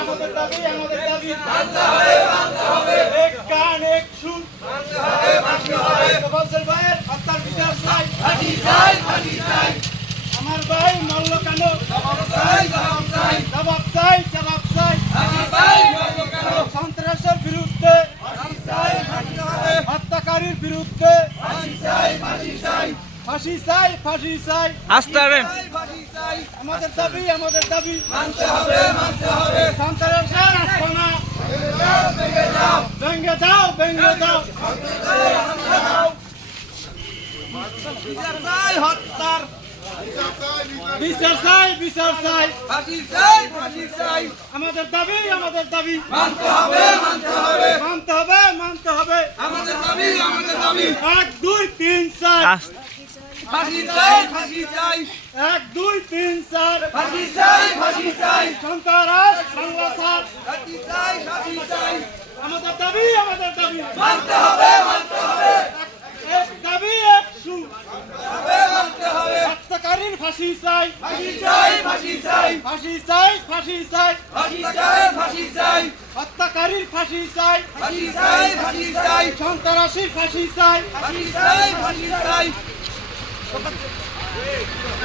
আমাদের দাবি মানতে হবে, মানতে হবে। এক কান এক সুর মানতে হবে, মানতে হবে। ফজল ভাইয়ের হত্যার বিচার চাই। ফাঁসি চাই, ফাঁসি চাই। আমার ভাই মল্ল কেন? জবাব চাই, জবাব চাই। জবাব চাই, জবাব চাই। ফাঁসি চাই, মরল কেন? সন্ত্রাসের বিরুদ্ধে, ফাঁসি চাই, ফাঁসি হবে। হত্যাকারীর বিরুদ্ধে ফাঁসি চাই, ফাঁসি চাই। ফাঁসি চাই, ফাঁসি চাই। আস্তারেন ফাঁসি চাই। আমাদের দাবি, আমাদের দাবি। মানতে হবে, মানতে হবে। সন্ত্রাসের আস্তানা ভেঙে দাও, ভেঙে দাও, ভেঙে দাও। বিচার চাই, হত্যার। বিচার চাই, বিচার চাই। ফাঁসি চাই, ফাঁসি চাই। আমাদের দাবি, আমাদের দাবি। মানতে হবে, মানতে হবে। মানতে হবে, মানতে হবে। আমাদের দাবি, আমাদের দাবি। 1 2 3 4 ফাঁসি চাই, ফাঁসি চাই। 1 2 3 4 ফাঁসি চাই, ফাঁসি চাই। সন্ত্রাস বাংলা ছাড়। ফাঁসি চাই, ফাঁসি চাই। আমাদের দাবি, আমাদের দাবি। মানতে হবে, মানতে হবে। এক দাবি, এক সুর। হবে, মানতে হবে। হত্যাকারীর ফাঁসি চাই, ফাঁসি চাই, ফাঁসি চাই। ফাঁসি চাই, ফাঁসি চাই। ফাঁসি চাই, ফাঁসি চাই। হত্যাকারীর ফাঁসি চাই, ফাঁসি চাই, ফাঁসি চাই। সন্ত্রাসীর ফাঁসি চাই। ফাঁসি চাই, ফাঁসি চাই।